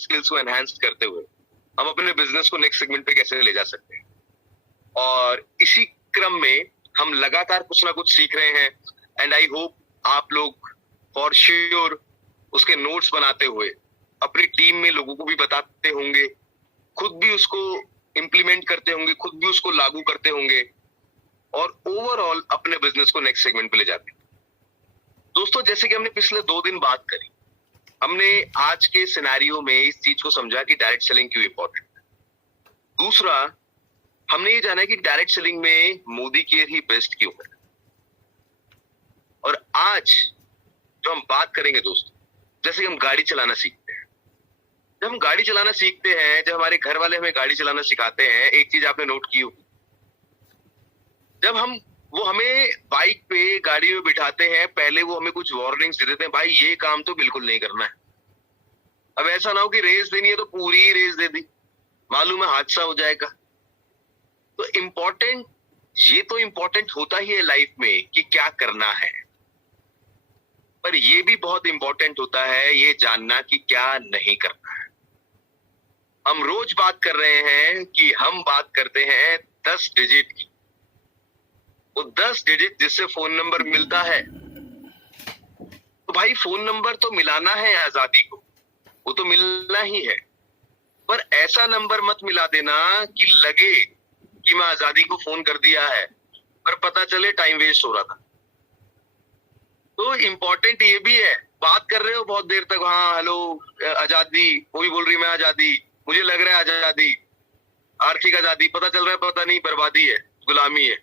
Skills को enhance करते हुए हम अपने बिजनेस को नेक्स्ट सेगमेंट पे कैसे ले जा सकते हैं। और इसी क्रम में हम लगातार कुछ ना कुछ सीख रहे हैं एंड आई होप आप लोग फॉर श्योर उसके नोट्स बनाते हुए अपनी टीम में लोगों को भी बताते होंगे, खुद भी उसको इंप्लीमेंट करते होंगे, खुद भी उसको लागू करते होंगे और ओवरऑल अपने बिजनेस को नेक्स्ट सेगमेंट पे ले जाते हैं। दोस्तों, जैसे कि हमने पिछले 2 दिन बात करी, हमने आज के सिनेरियो में इस चीज को समझा कि डायरेक्ट सेलिंग क्यों इंपॉर्टेंट है। दूसरा, हमने ये जाना कि डायरेक्ट सेलिंग में मोदी केयर ही बेस्ट क्यों है। और आज जो हम बात करेंगे दोस्तों, जैसे हम गाड़ी चलाना सीखते हैं, जब हम गाड़ी चलाना सीखते हैं, जब हमारे घर वाले हमें गाड़ी चलाना सिखाते हैं, एक चीज आपने नोट की होगी, जब वो हमें बाइक पे गाड़ी में बिठाते हैं, पहले वो हमें कुछ वार्निंग्स दे देते हैं, भाई ये काम तो बिल्कुल नहीं करना है। अब ऐसा ना हो कि रेस देनी है तो पूरी ही रेस दे दी, मालूम है हादसा हो जाएगा। तो इम्पोर्टेंट होता ही है लाइफ में कि क्या करना है, पर ये भी बहुत इंपॉर्टेंट होता है ये जानना कि क्या नहीं करना है। हम रोज बात कर रहे हैं कि हम बात करते हैं 10 डिजिट की, वो 10 डिजिट जिससे फोन नंबर मिलता है, तो भाई फोन नंबर तो मिलाना है आजादी को, वो तो मिलना ही है, पर ऐसा नंबर मत मिला देना कि लगे कि मैं आजादी को फोन कर दिया है पर पता चले टाइम वेस्ट हो रहा था। तो इम्पोर्टेंट ये भी है, बात कर रहे हो बहुत देर तक, हाँ हेलो आजादी, वो भी बोल रही मैं आजादी, मुझे लग रहा है आजादी, आर्थिक आजादी, पता चल रहा है पता नहीं बर्बादी है, गुलामी है।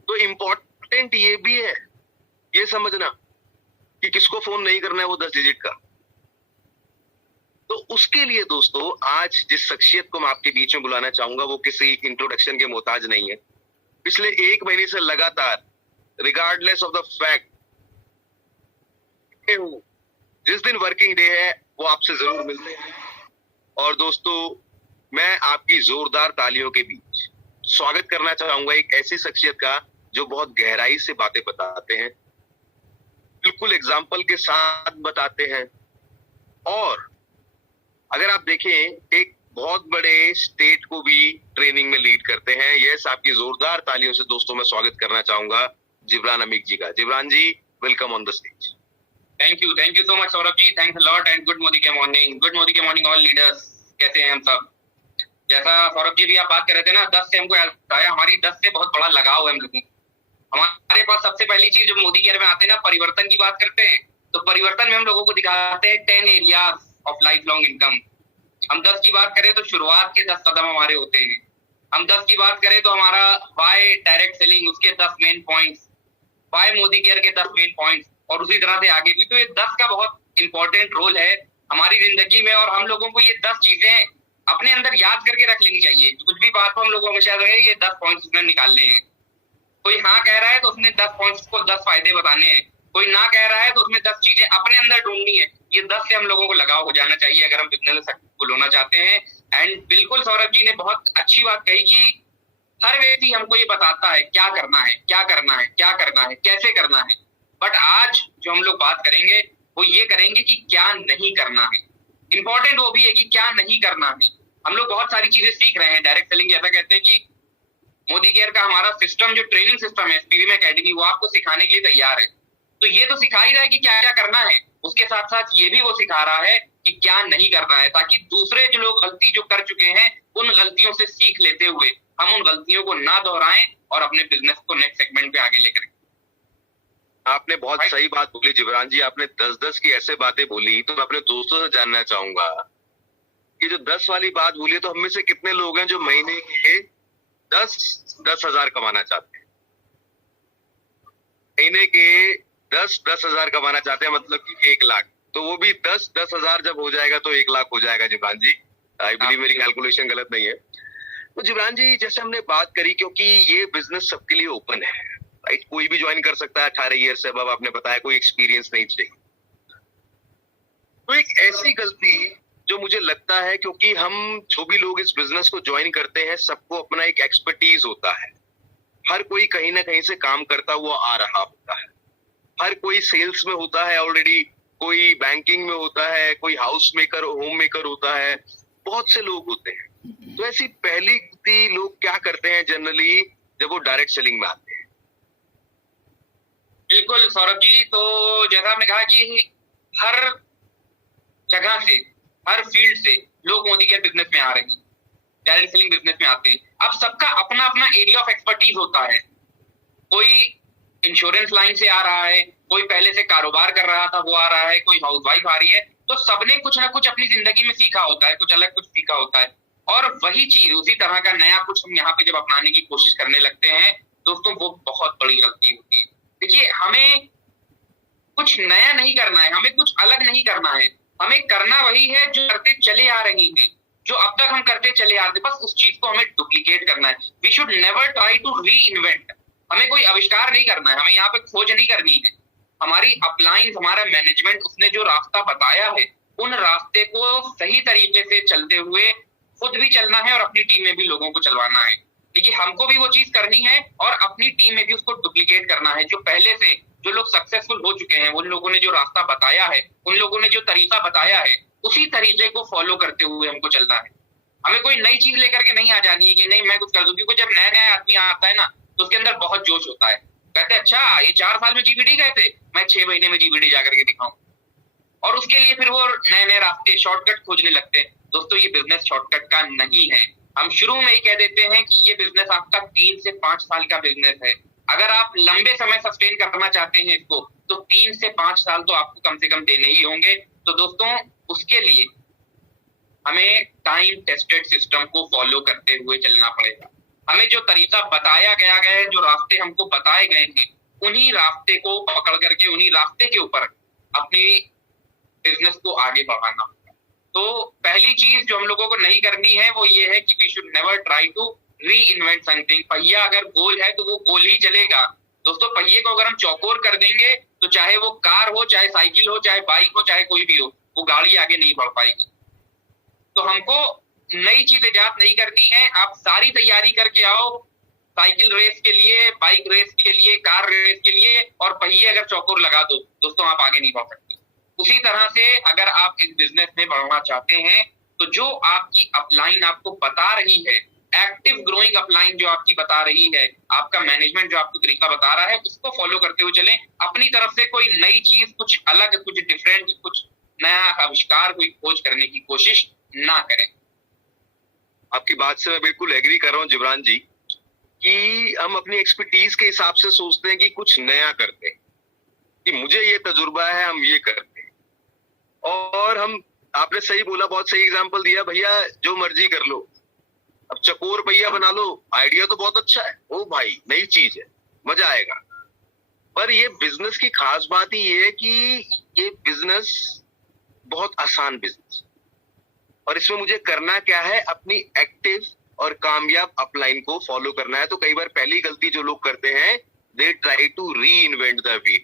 तो इम्पोर्टेंट ये भी है ये समझना कि किसको फोन नहीं करना है वो 10 डिजिट का। तो उसके लिए दोस्तों आज जिस शख्सियत को मैं आपके बीच में बुलाना चाहूंगा वो किसी इंट्रोडक्शन के मोहताज नहीं है। पिछले 1 महीने से लगातार रिगार्डलेस ऑफ द फैक्ट जिस दिन वर्किंग डे है वो आपसे जरूर मिलते हैं। और दोस्तों, मैं आपकी जोरदार तालियों के बीच स्वागत करना चाहूंगा एक ऐसी शख्सियत का जो बहुत गहराई से बातें बताते हैं, बिल्कुल एग्जाम्पल के साथ बताते हैं, और अगर आप देखें एक बहुत बड़े स्टेट को भी ट्रेनिंग में लीड करते हैं। यस, आपकी जोरदार तालियों से दोस्तों मैं स्वागत करना चाहूंगा जिब्रान अमीक जी का। Jibran ji, welcome on the stage. Thank you so much Saurabh ji, thanks a lot and good Modi के मॉर्निंग ऑल लीडर्स। कैसे हैं हम सब? जैसा सौरभ जी भी आप बात कर रहे थे ना, 10 से हमको याद आया, हमारी 10 से बहुत बड़ा लगाव है हम लोगों को। हमारे पास सबसे पहली चीज जब मोदी केयर में आते हैं ना, परिवर्तन की बात करते हैं, तो परिवर्तन में हम लोगों को दिखाते हैं 10 areas of life long income. हम 10 की बात करें तो शुरुआत के 10 कदम हमारे होते हैं। हम 10 की बात करें तो हमारा वाई डायरेक्ट सेलिंग, उसके 10 main points, why Modicare care के 10 मेन पॉइंट्स, और उसी तरह से आगे भी। तो ये 10 का बहुत इंपॉर्टेंट रोल है हमारी जिंदगी में, और हम लोगों को ये 10 चीजें अपने अंदर याद करके रख लेनी चाहिए। कुछ भी बात हो हम लोगों को हमेशा ये 10 पॉइंट्स उसने निकालने हैं। कोई हाँ कह रहा है तो उसने 10 पॉइंट्स को 10 फायदे बताने हैं, कोई ना कह रहा है तो उसमें 10 चीजें अपने अंदर ढूंढनी है। ये 10 से हम लोगों को लगाव हो जाना चाहिए अगर हम बिजनेस सक्सेसफुल होना चाहते हैं। एंड बिल्कुल सौरभ जी ने बहुत अच्छी बात कही कि हर व्यक्ति हमको ये बताता है क्या करना है, क्या करना है, क्या करना है, कैसे करना है, बट आज जो हम लोग बात करेंगे वो ये करेंगे कि क्या नहीं करना है। इंपॉर्टेंट वो भी है कि क्या नहीं करना है। हम लोग बहुत सारी चीजें सीख रहे हैं डायरेक्ट सेलिंग, ऐसा कहते हैं कि मोदी केयर का हमारा सिस्टम, जो ट्रेनिंग सिस्टम है पीवीएम एकेडमी, वो आपको सिखाने के लिए तैयार है। तो ये तो सिखा ही रहा है कि क्या क्या करना है, उसके साथ साथ ये भी वो सिखा रहा है कि क्या नहीं करना है, ताकि दूसरे जो लोग गलती जो कर चुके हैं उन गलतियों से सीख लेते हुए हम उन गलतियों को ना दोहराएं और अपने बिजनेस को नेक्स्ट सेगमेंट पे आगे लेकर। आपने बहुत सही बात बोली जिब्रान जी, आपने 10-10 की ऐसे बातें बोली। तो मैं अपने दोस्तों से जानना चाहूंगा कि जो 10 वाली बात बोली, तो हम में से कितने लोग हैं जो महीने के 10 हजार कमाना चाहते हैं? महीने के 10 हजार कमाना चाहते हैं, मतलब कि 1 लाख। तो वो भी 10 हजार जब हो जाएगा तो 1 लाख हो जाएगा जिब्रान जी। आई बिलीव मेरी कैलकुलेशन गलत नहीं है। तो जिब्रान जी, जैसे हमने बात करी, क्योंकि ये बिजनेस सबके लिए ओपन है, राइट, कोई भी ज्वाइन कर सकता है 18 ईयर से अब, आपने बताया कोई एक्सपीरियंस नहीं चाहिए। तो एक ऐसी गलती जो मुझे लगता है, क्योंकि हम जो भी लोग इस बिजनेस को ज्वाइन करते हैं सबको अपना एक एक्सपर्टीज होता है, हर कोई कहीं ना कहीं से काम करता हुआ आ रहा होता है, हर कोई सेल्स में होता है ऑलरेडी, कोई बैंकिंग में होता है, कोई हाउस मेकर, होम मेकर होता है, बहुत से लोग होते हैं। तो ऐसी पहली गलती लोग क्या करते हैं जनरली जब वो डायरेक्ट सेलिंग में आते हैं? बिल्कुल सौरभ जी, तो जैसा आपने कहा कि हर जगह से, हर फील्ड से लोग मोदी के बिजनेस में आ रहे हैं, डायरेक्ट सेलिंग बिजनेस में आते हैं। अब सबका अपना अपना एरिया ऑफ एक्सपर्टीज होता है। कोई इंश्योरेंस लाइन से आ रहा है, कोई पहले से कारोबार कर रहा था वो आ रहा है, कोई हाउसवाइफ आ रही है। तो सबने कुछ ना कुछ अपनी जिंदगी में सीखा होता है, कुछ अलग कुछ सीखा होता है, और वही चीज, उसी तरह का नया कुछ हम यहाँ पे जब अपनाने की कोशिश करने लगते हैं दोस्तों, वो बहुत बड़ी गलती होती है। देखिए, हमें कुछ नया नहीं करना है, हमें कुछ अलग नहीं करना है, हमें करना वही है जो करते चले आ रही है, जो अब तक हम करते चले आ रहे, बस उस चीज को हमें डुप्लीकेट करना है। We should never try to reinvent. हमें कोई आविष्कार नहीं करना है, हमें यहाँ पे खोज नहीं करनी है। हमारी अपलाइन, हमारा मैनेजमेंट, उसने जो रास्ता बताया है, उन रास्ते को सही तरीके से चलते हुए खुद भी चलना है और अपनी टीम में भी लोगों को चलवाना है। देखिए, हमको भी वो चीज करनी है और अपनी टीम में भी उसको डुप्लीकेट करना है। जो पहले से जो लोग सक्सेसफुल हो चुके हैं, उन लोगों ने जो रास्ता बताया है, उन लोगों ने जो तरीका बताया है, उसी तरीके को फॉलो करते हुए हमको चलना है। हमें कोई नई चीज लेकर के नहीं आ जानी है कि नहीं मैं कुछ कर दूं, क्योंकि जब नया नया आदमी आता है ना, तो उसके अंदर बहुत जोश होता है। कहते हैं अच्छा ये 4 साल में जीबीडी गए थे, मैं 6 महीने में जीबीडी जाकर के दिखाऊं। और उसके लिए फिर वो नए नए रास्ते, शॉर्टकट खोजने लगते हैं। दोस्तों, ये बिजनेस शॉर्टकट का नहीं है। हम शुरू में ही कह देते हैं कि ये बिजनेस आपका 3 से 5 साल का बिजनेस है। अगर आप लंबे समय सस्टेन करना चाहते हैं इसको, तो 3 से 5 साल तो आपको कम से कम देने ही होंगे। तो दोस्तों, उसके लिए हमें टाइम टेस्टेड सिस्टम को फॉलो करते हुए चलना पड़ेगा। हमें जो तरीका बताया गया है, जो रास्ते हमको बताए गए हैं, उन्हीं रास्ते को पकड़ करके, उन्हीं रास्ते के ऊपर अपनी बिजनेस को आगे बढ़ाना होगा। तो पहली चीज जो हम लोगों को नहीं करनी है वो ये है कि we should never try to reinvent something. पहिया अगर गोल है तो वो गोल ही चलेगा। दोस्तों, पहिए को अगर हम चौकोर कर देंगे तो चाहे वो कार हो, चाहे साइकिल हो, चाहे बाइक हो, चाहे कोई भी हो, वो गाड़ी आगे नहीं बढ़ पाएगी। तो हमको नई चीज इजाद नहीं करनी है। आप सारी तैयारी करके आओ साइकिल रेस के लिए, बाइक रेस के लिए, कार रेस के लिए, और पहिए अगर चौकोर लगा दो दोस्तों, आप आगे नहीं बढ़ सकते। उसी तरह से अगर आप इस बिजनेस में बढ़ना चाहते हैं, तो जो आपकी अपलाइन आपको बता रही है, एक्टिव ग्रोइंग अपलाइन जो आपकी बता रही है, आपका मैनेजमेंट जो आपको तरीका बता रहा है, उसको फॉलो करते हुए चलें। अपनी तरफ से कोई नई चीज, कुछ अलग, कुछ डिफरेंट, कुछ नया आविष्कार, कोई खोज करने की कोशिश ना करें। आपकी बात से मैं बिल्कुल एग्री कर रहा हूँ जिब्रान जी, कि हम अपनी एक्सपर्टीज के हिसाब से सोचते हैं कि कुछ नया करते हैं, कि मुझे ये तजुर्बा है, हम ये करते हैं। और हम, आपने सही बोला, बहुत सही एग्जांपल दिया, भैया जो मर्जी कर लो, अब चकोर भैया बना लो, आइडिया तो बहुत अच्छा है, ओ भाई नई चीज है, मजा आएगा। पर ये बिजनेस की खास बात ही ये है कि ये बिजनेस बहुत आसान बिजनेस, और इसमें मुझे करना क्या है, अपनी एक्टिव और कामयाब अपलाइन को फॉलो करना है। तो कई बार पहली गलती जो लोग करते हैं, they try to reinvent the wheel,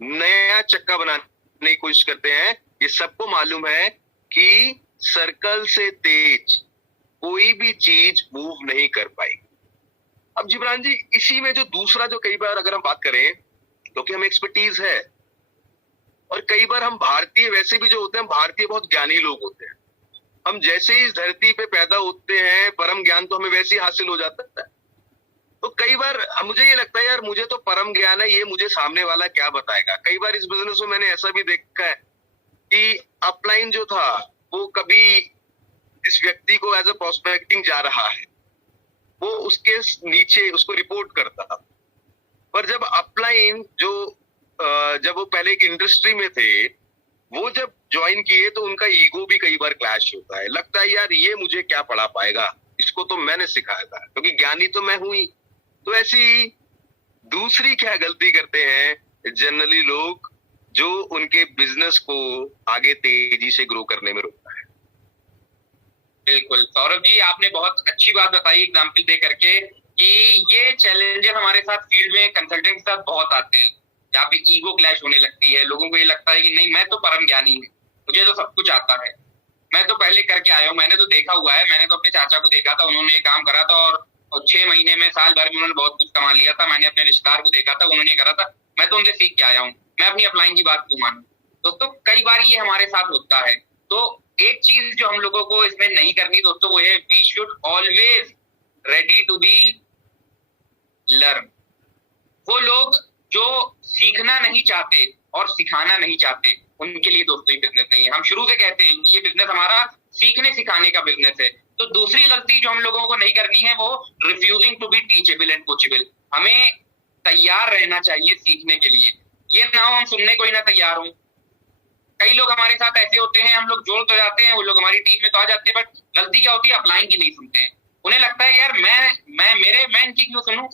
नया चक्का बनाने की कोशिश करते हैं। ये सबको मालूम है कि सर्कल से तेज कोई भी चीज मूव नहीं कर पाएगी। अब जिब्रान जी, इसी में जो दूसरा, जो कई बार अगर हम बात करें, क्योंकि हम एक्सपर्टीज है, और कई बार हम भारतीय वैसे भी जो होते हैं, भारतीय बहुत ज्ञानी लोग होते हैं। हम जैसे ही इस धरती पे पैदा होते हैं, परम ज्ञान तो हमें वैसे ही हासिल हो जाता है। तो कई बार मुझे ये लगता है, यार मुझे तो परम ज्ञान है, ये मुझे सामने वाला क्या बताएगा। कई बार इस बिजनेस में मैंने ऐसा भी देखा है कि अपलाइन जो था, वो कभी इस व्यक्ति को एज ए प्रोस्पेक्टिंग जा रहा है, वो उसके नीचे उसको रिपोर्ट करता था। पर जब अपलाइन जो जब वो पहले एक इंडस्ट्री में थे, वो जब ज्वाइन किए, तो उनका ईगो भी कई बार क्लैश होता है। लगता है यार ये मुझे क्या पढ़ा पाएगा, इसको तो मैंने सिखाया था, क्योंकि ज्ञानी तो मैं हूं ही। तो ऐसी दूसरी क्या गलती करते हैं जनरली लोग, जो उनके बिजनेस को आगे तेजी से ग्रो करने में रोकता है? बिल्कुल सौरभ जी, आपने बहुत अच्छी बात बताई एग्जाम्पल दे करके, कि ये चैलेंजेस हमारे साथ फील्ड में कंसल्टेंट के साथ बहुत आते हैं, जहाँ पे ईगो क्लैश होने लगती है। लोगों को ये लगता है कि नहीं मैं तो परम ज्ञानी हूँ, मुझे तो सब कुछ आता है, मैं तो पहले करके आया हूँ, मैंने तो देखा हुआ है, मैंने तो अपने चाचा को देखा था, उन्होंने ये काम करा था और 6 महीने में, साल भर में उन्होंने बहुत कुछ कमा लिया था। मैंने अपने रिश्तेदार को देखा था, उन्होंने करा था, मैं तो उनसे सीख के आया हूँ, मैं अपनी अपलाइन की बात क्यों मानूं। दोस्तों कई बार ये हमारे साथ होता है। तो एक चीज जो हम लोगों को इसमें नहीं करनी दोस्तों वो है we should always ready to be learn. वो लोग जो सीखना नहीं चाहते और सिखाना नहीं चाहते उनके लिए दोस्तों ये बिजनेस नहीं है। हम शुरू से कहते हैं कि ये बिजनेस हमारा सीखने सिखाने का बिजनेस है। तो दूसरी गलती जो हम लोगों को नहीं करनी है वो refusing to be teachable and coachable. हमें तैयार रहना चाहिए सीखने के लिए। ये ना हो हम सुनने को ही ना तैयार हो। कई लोग हमारे साथ ऐसे होते हैं, हम लोग जोड़ तो जाते हैं, वो लोग हमारी टीम में तो आ जाते हैं, बट गलती क्या होती है अप्लाइंग की नहीं सुनते हैं। उन्हें लगता है यार मैं इनकी क्यों सुनूं,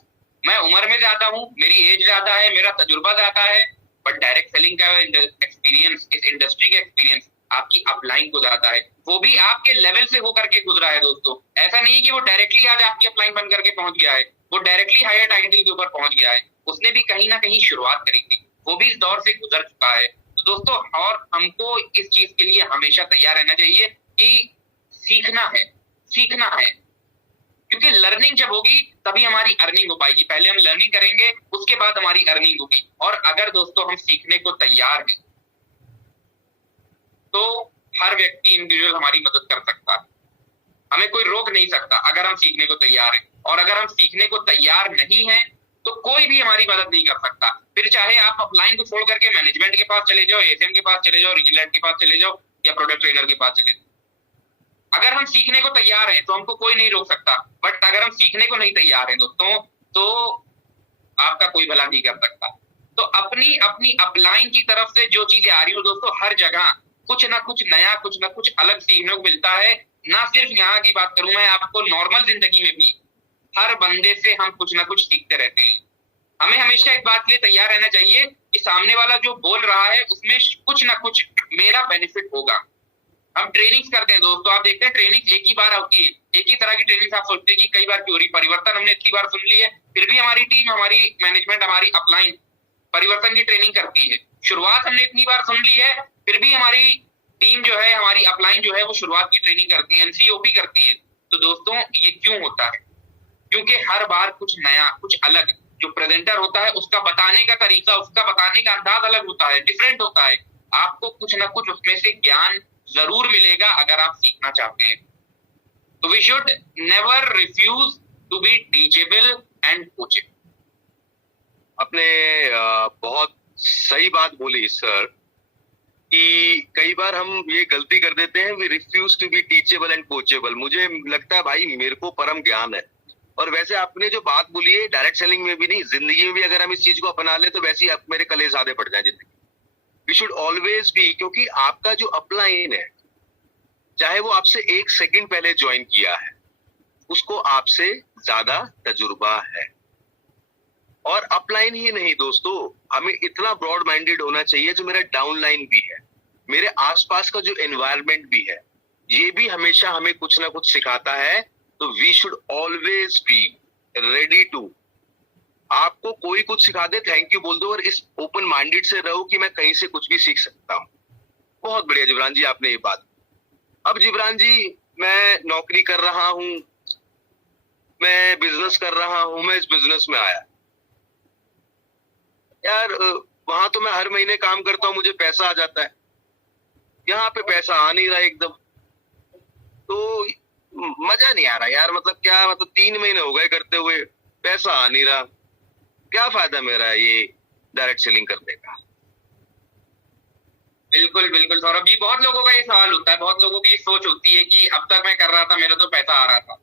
मैं उम्र में ज्यादा हूँ, मेरी एज ज्यादा है, मेरा तजुर्बा ज्यादा है। बट डायरेक्ट सेलिंग का एक्सपीरियंस, इस इंडस्ट्री का एक्सपीरियंस आपकी अपलाइन को ज्यादा है, वो भी आपके लेवल से होकर के गुजरा है दोस्तों। ऐसा नहीं है कि वो डायरेक्टली आज आपकी अपलाइन बन करके पहुंच गया है, वो डायरेक्टली हायर टाइटल के ऊपर पहुंच गया है। उसने भी कहीं ना कहीं शुरुआत करी थी, वो भी इस दौर से गुजर चुका है। तो दोस्तों और हमको इस चीज के लिए हमेशा तैयार रहना चाहिए कि सीखना है, क्योंकि लर्निंग जब होगी तभी हमारी अर्निंग हो पाएगी। पहले हम लर्निंग करेंगे, उसके बाद हमारी अर्निंग होगी। और अगर दोस्तों हम सीखने को तैयार हैं तो हर व्यक्ति इंडिविजुअल हमारी मदद कर सकता है, हमें कोई रोक नहीं सकता अगर हम सीखने को तैयार हैं। और अगर हम सीखने को तैयार नहीं हैं तो कोई भी हमारी मदद नहीं कर सकता। फिर चाहे आप अपलाइन को छोड़ करके मैनेजमेंट के पास चले जाओ, एसएम के पास चले जाओ, रीजनल के पास चले जाओ या प्रोडक्ट ट्रेनर के पास चले जाओ। अगर हम सीखने को तैयार हैं तो हमको कोई नहीं रोक सकता। बट अगर हम सीखने को नहीं तैयार हैं दोस्तों तो आपका कोई भला नहीं कर सकता। तो अपनी अपनी अपलाइन की तरफ से जो चीजें आ रही हो दोस्तों, हर जगह कुछ ना कुछ नया, कुछ ना कुछ अलग सीखने को मिलता है। ना सिर्फ यहाँ की बात करूं मैं, आपको नॉर्मल जिंदगी में भी हर बंदे से हम कुछ ना कुछ सीखते रहते हैं। हमें हमेशा इस बात के लिए तैयार रहना चाहिए कि सामने वाला जो बोल रहा है उसमें कुछ ना कुछ मेरा बेनिफिट होगा। हम ट्रेनिंग्स करते हैं दोस्तों, आप देखते हैं ट्रेनिंग एक ही बार होती है, एक ही तरह की ट्रेनिंग। आप सोचते हैं कि कई बार क्यों हो रही, परिवर्तन हमने इतनी बार सुन ली है, फिर भी हमारी टीम, हमारी मैनेजमेंट, हमारी अपलाइन परिवर्तन की ट्रेनिंग करती है। शुरुआत हमने इतनी बार सुन ली है, फिर भी हमारी टीम जो है, हमारी अपलाइन जो है वो शुरुआत की ट्रेनिंग करती है, एनसीओपी करती है। तो दोस्तों ये क्यों होता है? क्योंकि हर बार कुछ नया, कुछ अलग। जो प्रेजेंटर होता है उसका बताने का तरीका, उसका बताने का अंदाज अलग होता है, डिफरेंट होता है। आपको कुछ ना कुछ उसमें से ज्ञान जरूर मिलेगा अगर आप सीखना चाहते हैं। तो we should never refuse to be teachable and coachable. आपने बहुत सही बात बोली सर कि कई बार हम ये गलती कर देते हैं, we refuse to be teachable and coachable. मुझे लगता है भाई मेरे को परम ज्ञान है। और वैसे आपने जो बात बोली है डायरेक्ट सेलिंग में भी नहीं, जिंदगी में भी अगर हम इस चीज को अपना ले तो वैसे ही आप मेरे कलेजे आधे पड़ जाए जिंदगी। वी शुड ऑलवेज बी, क्योंकि आपका जो अपलाइन है, चाहे वो आपसे 1 सेकंड पहले ज्वाइन किया है, उसको आपसे ज्यादा तजुर्बा है। और अपलाइन ही नहीं दोस्तों, हमें इतना ब्रॉड माइंडेड होना चाहिए जो मेरा डाउनलाइन भी है, मेरे आसपास का जो एनवायरनमेंट भी है, ये भी हमेशा हमें कुछ ना कुछ सिखाता है। तो we should always be ready to, आपको कोई कुछ सिखा दे थैंक यू बोल दो, और इस ओपन माइंडेड से रहो कि मैं कहीं से कुछ भी सीख सकता हूँ। बहुत बढ़िया जिब्रान जी, आपने ये बात। अब जिब्रान जी, मैं नौकरी कर रहा हूं, मैं बिजनेस कर रहा हूं, मैं इस बिजनेस में आया यार, वहां तो मैं हर महीने काम करता हूं, मुझे पैसा आ जाता है, यहाँ पे पैसा आ नहीं रहा एकदम, तो मजा नहीं आ रहा यार। मतलब क्या, मतलब 3 महीने हो गए करते हुए, पैसा आ नहीं रहा, क्या फायदा मेरा ये डायरेक्ट सेलिंग करने का? बिल्कुल बिल्कुल सौरभ जी, बहुत लोगों का ये सवाल होता है, बहुत लोगों की सोच होती है कि अब तक मैं कर रहा था, मेरा तो पैसा आ रहा था,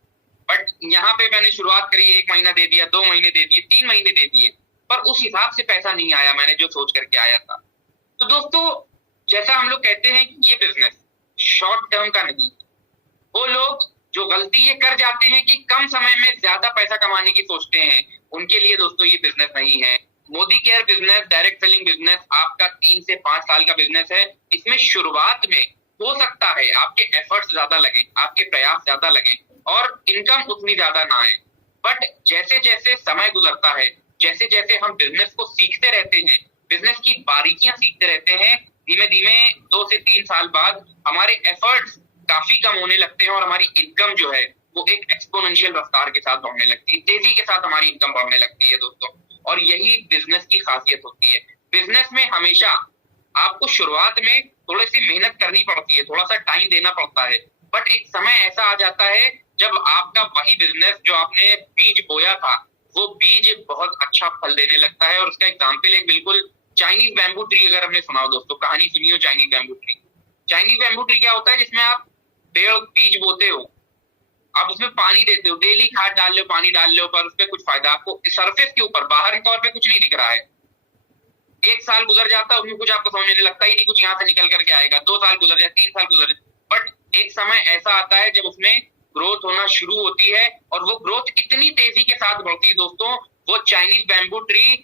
बट यहाँ पे मैंने शुरुआत करी, 1 महीना दे दिया, 2 महीने दे दिए, 3 महीने दे दिए, पर उस हिसाब से पैसा नहीं आया मैंने जो सोच करके आया था। तो दोस्तों जैसा हम लोग कहते हैं कि ये बिजनेस शॉर्ट टर्म का नहीं, वो लोग जो गलती ये कर जाते हैं कि कम समय में ज्यादा पैसा कमाने की सोचते हैं, उनके लिए दोस्तों ये बिजनेस नहीं है। Modi care business, direct selling business आपका 3 से 5 साल का बिजनेस है। इसमें शुरुआत में हो सकता है आपके एफर्ट्स ज्यादा लगे, आपके प्रयास ज्यादा लगे और इनकम उतनी ज्यादा ना आए, बट जैसे जैसे समय गुजरता है, जैसे जैसे हम बिजनेस को सीखते रहते हैं, बिजनेस की बारीकियां सीखते रहते हैं, धीमे धीमे 2 से 3 साल बाद हमारे एफर्ट्स काफी कम होने लगते हैं और हमारी इनकम जो है वो एक एक्सपोनेंशियल रफ्तार के साथ बढ़ने लगती है, तेजी के साथ हमारी इनकम बढ़ने लगती है दोस्तों। और यही बिजनेस की खासियत होती है। बिजनेस में हमेशा आपको शुरुआत में थोड़ी सी मेहनत करनी पड़ती है, थोड़ा सा टाइम देना पड़ता है, बट एक समय ऐसा आ जाता है जब आपका वही बिजनेस जो आपने बीज बोया था वो बीज बहुत अच्छा फल देने लगता है। और उसका एग्जाम्पल एक बिल्कुल चाइनीज बैम्बू ट्री, अगर हमने सुना हो दोस्तों, कहानी सुनी हो Chinese bamboo tree. Chinese bamboo tree क्या होता है, जिसमें आप पेड़ बीज बोते हो, आप उसमें पानी देते हो, डेली खाद डाल लो, पानी डाल लो, पर उसपे कुछ फायदा आपको सरफेस के ऊपर बाहरी तौर पे कुछ नहीं दिख रहा है। एक साल गुजर जाता है, उसमें कुछ आपको समझ में लगता ही नहीं, कुछ यहाँ से निकल करके आएगा। 2 साल गुजर जाए, 3 साल गुजर जाए, बट एक समय ऐसा आता है जब उसमें ग्रोथ होना शुरू होती है, और वो ग्रोथ इतनी तेजी के साथ बढ़ती है दोस्तों, वो चाइनीज बैम्बू ट्री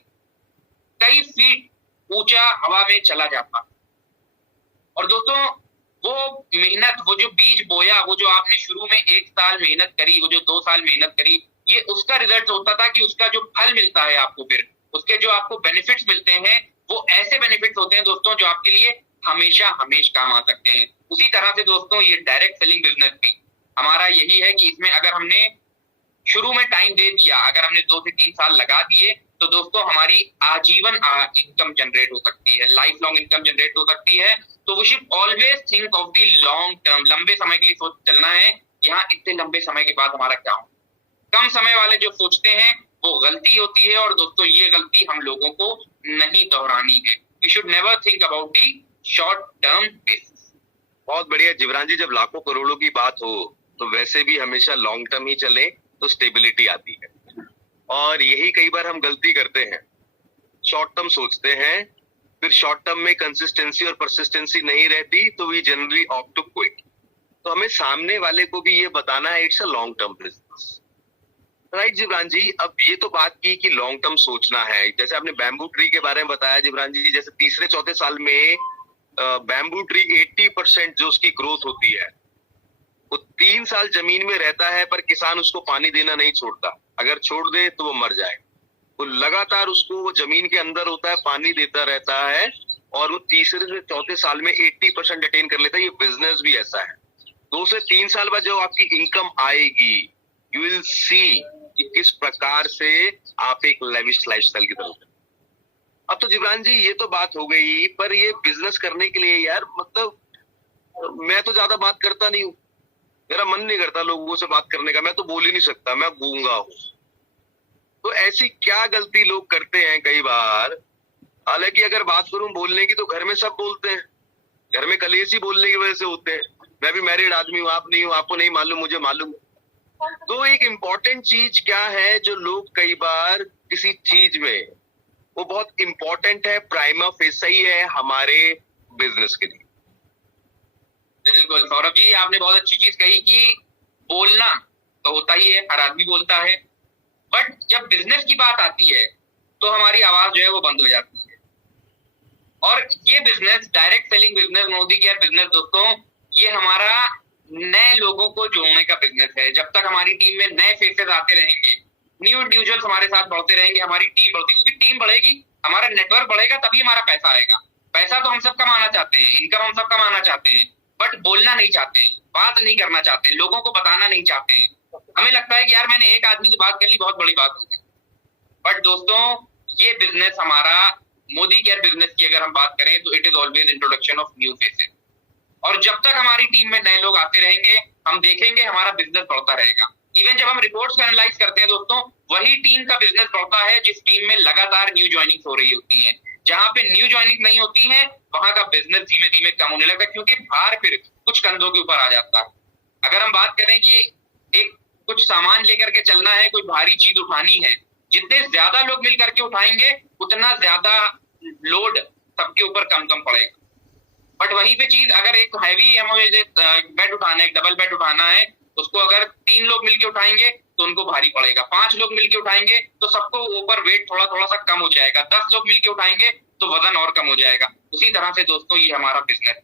कई फीट ऊंचा हवा में चला जाता। और दोस्तों वो मेहनत, वो जो बीज बोया, वो जो आपने शुरू में 1 साल मेहनत करी, वो जो 2 साल मेहनत करी, ये उसका रिजल्ट होता था कि उसका जो फल मिलता है आपको, फिर उसके जो आपको बेनिफिट्स मिलते हैं, वो ऐसे बेनिफिट्स होते हैं दोस्तों जो आपके लिए हमेशा काम आ सकते हैं। उसी तरह से दोस्तों ये डायरेक्ट सेलिंग बिजनेस भी हमारा यही है कि इसमें अगर हमने शुरू में टाइम दे दिया, अगर हमने 2 से 3 साल लगा दिए, तो दोस्तों हमारी आजीवन इनकम जनरेट हो सकती है, लाइफ लॉन्ग इनकम जनरेट हो सकती है। तो we should always think of the long term, लंबे समय के लिए सोच चलना है कि हाँ इतने लंबे समय के बाद हमारा क्या हो। कम समय वाले जो सोचते हैं वो गलती होती है, और दोस्तों ये गलती हम लोगों को नहीं दोहरानी है। You should never think about the short term basis. बहुत बढ़िया जीवरान जी, जब लाखों करोड़ों की बात हो तो वैसे भी हमेशा लॉन्ग टर्म ही चले तो स्टेबिलिटी आती है, और यही कई बार हम गलती करते हैं, शॉर्ट टर्म सोचते हैं, फिर शॉर्ट टर्म में कंसिस्टेंसी और परसिस्टेंसी नहीं रहती, तो we generally opt to quit. तो हमें सामने वाले को भी ये बताना है it's a long term business, right Jibran ji. अब ये तो बात की कि लॉन्ग टर्म सोचना है, जैसे आपने बैम्बू ट्री के बारे में बताया जीवरान जी, जैसे तीसरे चौथे साल में बैम्बू ट्री 80% जो उसकी ग्रोथ होती है, वो 3 साल जमीन में रहता है, पर किसान उसको पानी देना नहीं छोड़ता। अगर छोड़ दे तो वो मर जाए। वो लगातार उसको, वो जमीन के अंदर होता है, पानी देता रहता है, और वो तीसरे से चौथे साल में 80% अटेन कर लेता है। ये बिजनेस भी ऐसा है। 2 से 3 साल बाद जब आपकी इनकम आएगी, यू विल सी कि किस प्रकार से आप एक लेविश लाइफस्टाइल की तरफ। अब तो जीवरान जी ये तो बात हो गई, पर ये बिजनेस करने के लिए यार, मतलब मैं तो ज्यादा बात करता नहीं हूँ, मेरा मन नहीं करता लोगों से बात करने का, मैं तो बोल ही नहीं सकता, मैं गूंगा हूँ। तो ऐसी क्या गलती लोग करते हैं कई बार। हालांकि अगर बात करूं बोलने की, तो घर में सब बोलते हैं, घर में कलेश ही बोलने की वजह से होते हैं। मैं भी मैरिड आदमी हूँ, आप नहीं हो, आपको नहीं मालूम, मुझे मालूम। तो एक इम्पोर्टेंट चीज क्या है जो लोग कई बार किसी चीज में, वो बहुत इंपॉर्टेंट है, प्राइमा फेसाई है हमारे बिजनेस के लिए। बिल्कुल सौरभ जी, आपने बहुत अच्छी चीज कही कि बोलना तो होता ही है, हर आदमी बोलता है, बट जब बिजनेस की बात आती है तो हमारी आवाज जो है वो बंद हो जाती है। और ये business, direct selling business, Modi care business दोस्तों, ये हमारा नए लोगों को जोड़ने का बिजनेस है। जब तक हमारी टीम में नए फेसेस आते रहेंगे, न्यू इंडिविजुअल्स हमारे साथ बढ़ते रहेंगे, हमारी टीम बढ़ती, क्योंकि टीम बढ़ेगी, हमारा नेटवर्क बढ़ेगा, तभी हमारा पैसा आएगा। पैसा तो हम सब कमाना चाहते हैं, इनकम हम सब कमाना चाहते हैं, बट बोलना नहीं चाहते हैं, बात नहीं करना चाहते हैं, लोगों को बताना नहीं चाहते हैं। हमें लगता है कि यार मैंने एक आदमी से बात कर ली, बहुत बड़ी बात होगी। बट दोस्तों ये बिजनेस हमारा, मोदी केयर बिजनेस की अगर हम बात करें, तो it is always introduction of new faces. और जब तक हमारी टीम में नए लोग आते रहेंगे, हम देखेंगे हमारा बिजनेस बढ़ता रहेगा। इवन जब हम रिपोर्ट्स को एनालाइज करते हैं दोस्तों, वही टीम का बिजनेस बढ़ता है जिस टीम में लगातार न्यू ज्वाइनिंग हो रही होती है। जहां पे न्यू ज्वाइनिंग नहीं होती है, वहां का बिजनेस धीमे धीमे कम होने लगता है, क्योंकि भार फिर कुछ कंधों के ऊपर आ जाता है। अगर हम बात करें कि एक कुछ सामान लेकर के चलना है, कोई भारी चीज उठानी है, जितने ज्यादा लोग मिल करके उठाएंगे, उतना ज्यादा लोड सबके ऊपर कम कम पड़ेगा। बट वहीं पे चीज, अगर एक हैवी हमें बेड उठाना है, डबल बेड उठाना है, उसको अगर 3 लोग मिलके उठाएंगे तो उनको भारी पड़ेगा, 5 लोग मिलके उठाएंगे तो सबको ऊपर वेट थोड़ा थोड़ा सा कम हो जाएगा, 10 लोग मिलके उठाएंगे तो वजन और कम हो जाएगा। उसी तरह से दोस्तों ये हमारा बिजनेस,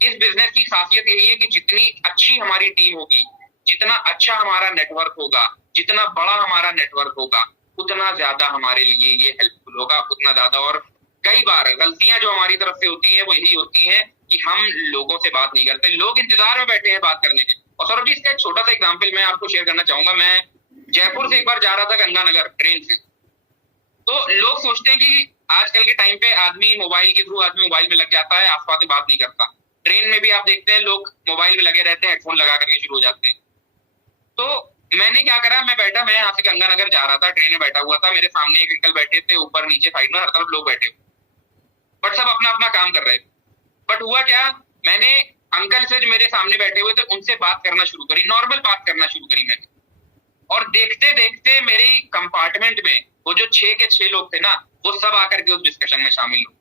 इस बिजनेस की खासियत यही है कि जितनी अच्छी हमारी टीम होगी, जितना अच्छा हमारा नेटवर्क होगा, जितना बड़ा हमारा नेटवर्क होगा, उतना ज्यादा हमारे लिए ये हेल्पफुल होगा, उतना ज्यादा। और कई बार गलतियां जो हमारी तरफ से होती हैं वो यही होती हैं कि हम लोगों से बात नहीं करते, लोग इंतजार में बैठे हैं बात करने के। और सौरभ जी इसका एक छोटा सा एग्जाम्पल मैं आपको शेयर करना चाहूंगा। मैं जयपुर से एक बार जा रहा था गंगानगर ट्रेन से, तो लोग सोचते हैं कि आजकल के टाइम पे आदमी मोबाइल के थ्रू आदमी मोबाइल में लग जाता है, आस-पास में बात नहीं करता। ट्रेन में भी आप देखते हैं लोग मोबाइल में लगे रहते हैं, हेडफोन लगा करके शुरू हो जाते हैं। तो मैंने क्या करा, मैं यहाँ से गंगानगर जा रहा था, ट्रेन में बैठा हुआ था, मेरे सामने एक अंकल बैठे थे, ऊपर नीचे साइड में हर तरफ लोग बैठे हुए, बट सब अपना अपना काम कर रहे थे। बट हुआ क्या, मैंने अंकल से जो मेरे सामने बैठे हुए थे उनसे बात करना शुरू करी, नॉर्मल बात करना शुरू करी मैंने। और देखते देखते मेरी कंपार्टमेंट में वो जो 6 के 6 लोग थे ना, वो सब आकर के उस डिस्कशन में शामिल हो।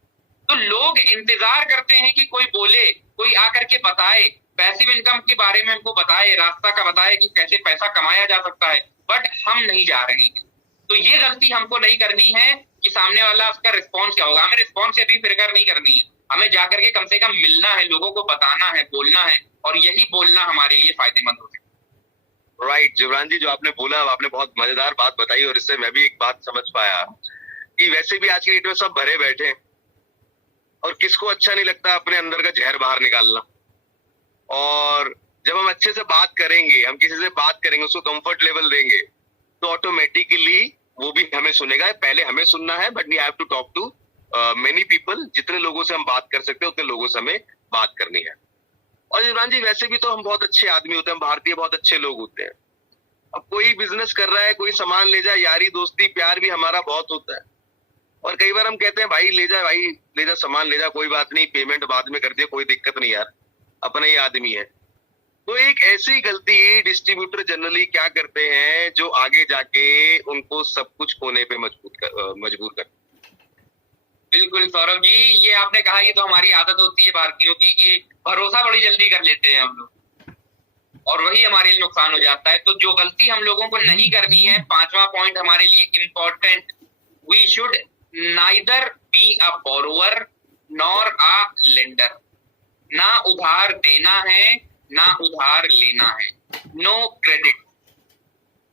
तो लोग इंतजार करते हैं कि कोई बोले, कोई आकर के बताए, पैसिव इनकम के बारे में हमको बताए, रास्ता का बताए कि कैसे पैसा कमाया जा सकता है, बट हम नहीं जा रहे हैं। तो ये गलती हमको नहीं करनी है कि सामने वाला उसका रिस्पॉन्स क्या होगा, हमें रिस्पॉन्स से भी फिक्र नहीं करनी है, हमें जाकर के कम से कम मिलना है, लोगों को बताना है, बोलना है, और यही बोलना हमारे लिए फायदेमंद होगा। राइट जिब्रान जी, जो आपने बोला आपने बहुत मजेदार बात बताई, और इससे मैं भी एक बात समझ पाया कि वैसे भी आज की डेट में सब भरे बैठे हैं, और किसको अच्छा नहीं लगता अपने अंदर का जहर बाहर निकालना। और जब हम अच्छे से बात करेंगे, हम किसी से बात करेंगे, उसको कंफर्ट लेवल देंगे, तो ऑटोमेटिकली वो भी हमें सुनेगा। पहले हमें सुनना है, but we have to talk to many people. जितने लोगों से हम बात कर सकते हैं उतने लोगों से हमें बात करनी है। और जिब्रान जी, वैसे भी तो हम बहुत अच्छे आदमी होते हैं, हम भारतीय बहुत अच्छे लोग होते हैं। अब कोई बिजनेस कर रहा है, कोई सामान ले जाए, यारी दोस्ती प्यार भी हमारा बहुत होता है। और कई बार हम कहते हैं भाई ले जा, भाई ले जा, सामान ले जा, कोई बात नहीं, पेमेंट बाद में कर दिया, कोई दिक्कत नहीं यार, अपना ही आदमी है। तो एक ऐसी गलती डिस्ट्रीब्यूटर जनरली क्या करते हैं, जो आगे जाके उनको सब कुछ खोने पे मजबूर कर। बिल्कुल सौरभ जी, ये आपने कहा, ये तो हमारी आदत होती है भारतीयों की कि भरोसा बड़ी जल्दी कर लेते हैं हम लोग, और वही हमारे लिए नुकसान हो जाता है। तो जो गलती हम लोगों को नहीं करनी है, 5वां पॉइंट हमारे लिए important, we should neither be a borrower nor a lender. ना उधार देना है ना उधार लेना है, नो क्रेडिट।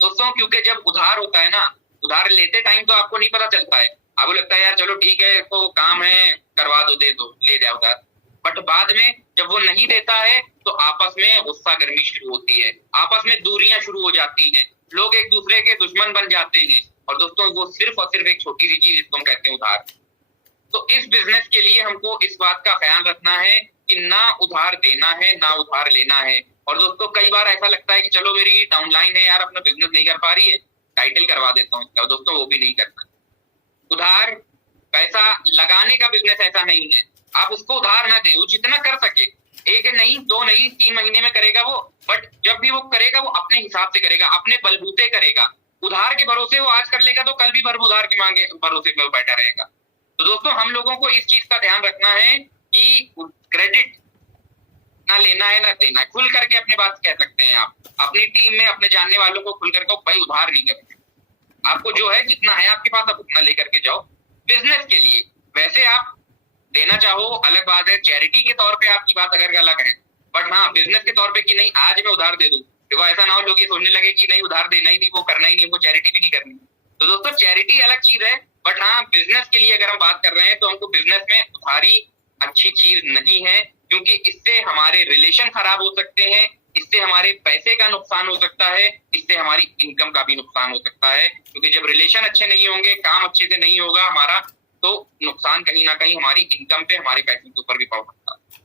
दोस्तों, क्योंकि जब उधार होता है ना, उधार लेते टाइम तो आपको नहीं पता चलता है, आपको लगता है यार चलो ठीक है, तो काम है, करवा दो, दे दो, ले जाओ उधार। बट बाद में जब वो नहीं देता है तो आपस में गुस्सा गर्मी शुरू होती है, आपस में दूरियां शुरू हो जाती हैं, लोग एक दूसरे के दुश्मन बन जाते हैं। और दोस्तों, वो सिर्फ और सिर्फ एक छोटी सी चीज जिसको हम कहते हैं उधार। तो इस बिजनेस के लिए हमको इस बात का ख्याल रखना है कि ना उधार देना है ना उधार लेना है। और दोस्तों, कई बार ऐसा लगता है कि चलो मेरी डाउनलाइन है यार, अपना बिजनेस नहीं कर पा रही है, टाइटल करवा देता हूँ। और दोस्तों, वो भी नहीं करना। उधार पैसा लगाने का बिजनेस ऐसा नहीं है, आप उसको उधार ना दें, वो जितना कर सके, 1 नहीं 2 नहीं 3 महीने में करेगा वो, बट जब भी वो करेगा वो अपने हिसाब से करेगा, अपने बलबूते करेगा। उधार के भरोसे वो आज कर लेगा तो कल भी भर उधार के मांगे भरोसे पे वो बैठा रहेगा। तो दोस्तों, हम लोगों को इस चीज का ध्यान रखना है कि क्रेडिट ना लेना है ना देना है। खुल करके अपनी बात कह सकते हैं आप अपनी टीम में, अपने जानने वालों को खुल करके, भाई उधार नहीं करेंगे, आपको जो है जितना है आपके पास आप उतना लेकर के जाओ बिजनेस के लिए। वैसे आप देना चाहो अलग बात है, चैरिटी के तौर पे आपकी बात अगर अलग है, बट हाँ बिजनेस के तौर पे कि नहीं आज मैं उधार दे दूं, देखो ऐसा ना हो लोग ये सोचने लगे कि नहीं उधार देना ही नहीं, वो करना ही नहीं, वो चैरिटी भी नहीं करनी। तो दोस्तों, चैरिटी अलग चीज है, बट हाँ बिजनेस के लिए अगर हम बात कर रहे हैं तो हमको बिजनेस में उधारी अच्छी चीज नहीं है, क्योंकि इससे हमारे रिलेशन खराब हो सकते हैं, इससे हमारे पैसे का नुकसान हो सकता है, इससे हमारी इनकम का भी नुकसान हो सकता है। क्योंकि जब रिलेशन अच्छे नहीं होंगे, काम अच्छे से नहीं होगा हमारा, तो नुकसान कहीं ना कहीं हमारी इनकम पे, हमारे पैसे के ऊपर भी पड़ सकता है।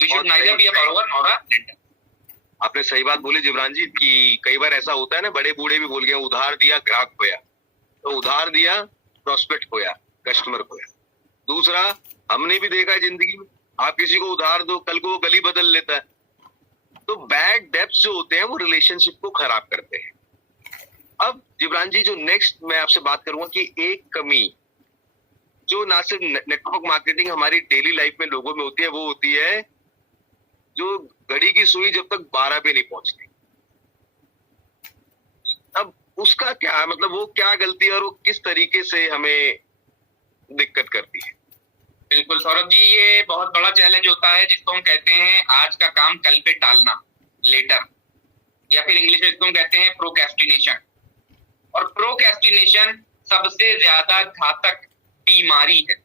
We should neither be a borrower nor a lender. आपने सही बात बोली जिब्रान जी, कि कई बार ऐसा होता है ना, बड़े बूढ़े भी बोल गए, उधार दिया ग्राहक खोया। तो उधार दिया प्रोस्पेक्ट खोया, कस्टमर खोया। दूसरा, हमने भी देखा है जिंदगी में, आप किसी को उधार दो, कल को वो गली बदल लेता है। तो बैड डेब्ट्स जो होते हैं वो रिलेशनशिप को खराब करते हैं। अब जिब्रान जी, जो नेक्स्ट मैं आपसे बात करूंगा कि एक कमी जो ना सिर्फ नेटवर्क मार्केटिंग हमारी डेली लाइफ में लोगों में होती है, वो होती है जो घड़ी की सुई जब तक 12 पे नहीं पहुंचती। अब उसका क्या मतलब, वो क्या गलती है और वो किस तरीके से हमें दिक्कत करती है? बिल्कुल सौरभ जी, ये बहुत बड़ा चैलेंज होता है जिसको हम कहते हैं आज का काम कल पे टालना, लेटर, या फिर इंग्लिश में इसको हम कहते हैं प्रोक्रेस्टिनेशन। और प्रोक्रेस्टिनेशन सबसे ज्यादा घातक बीमारी है।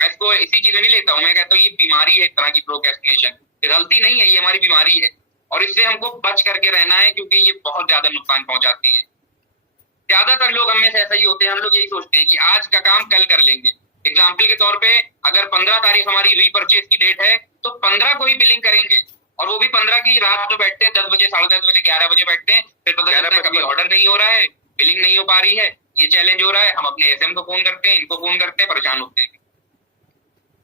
मैं इसको इसी चीज में नहीं लेता हूं, मैं कहता हूँ ये बीमारी है एक तरह की प्रोक्रेस्टिनेशन, गलती नहीं है, ये हमारी बीमारी है और इससे हमको बच करके रहना है, क्योंकि ये बहुत ज्यादा नुकसान पहुंचाती है। ज्यादातर लोग हम में से ऐसा ही होते हैं, हम लोग यही सोचते हैं कि आज का काम कल कर लेंगे। एग्जाम्पल के तौर पे अगर 15 तारीख हमारी रीपरचेज की डेट है तो 15 को ही बिलिंग करेंगे, और वो भी 15 की रात में बैठते हैं, 10 बजे, 10:30 बजे, 11 बजे बैठते हैं, फिर पता चलता है कभी ऑर्डर नहीं हो रहा है, बिलिंग नहीं हो पा रही है, ये चैलेंज हो रहा है। हम अपने एसएम को फोन करते हैं, इनको फोन करते हैं, परेशान होते हैं।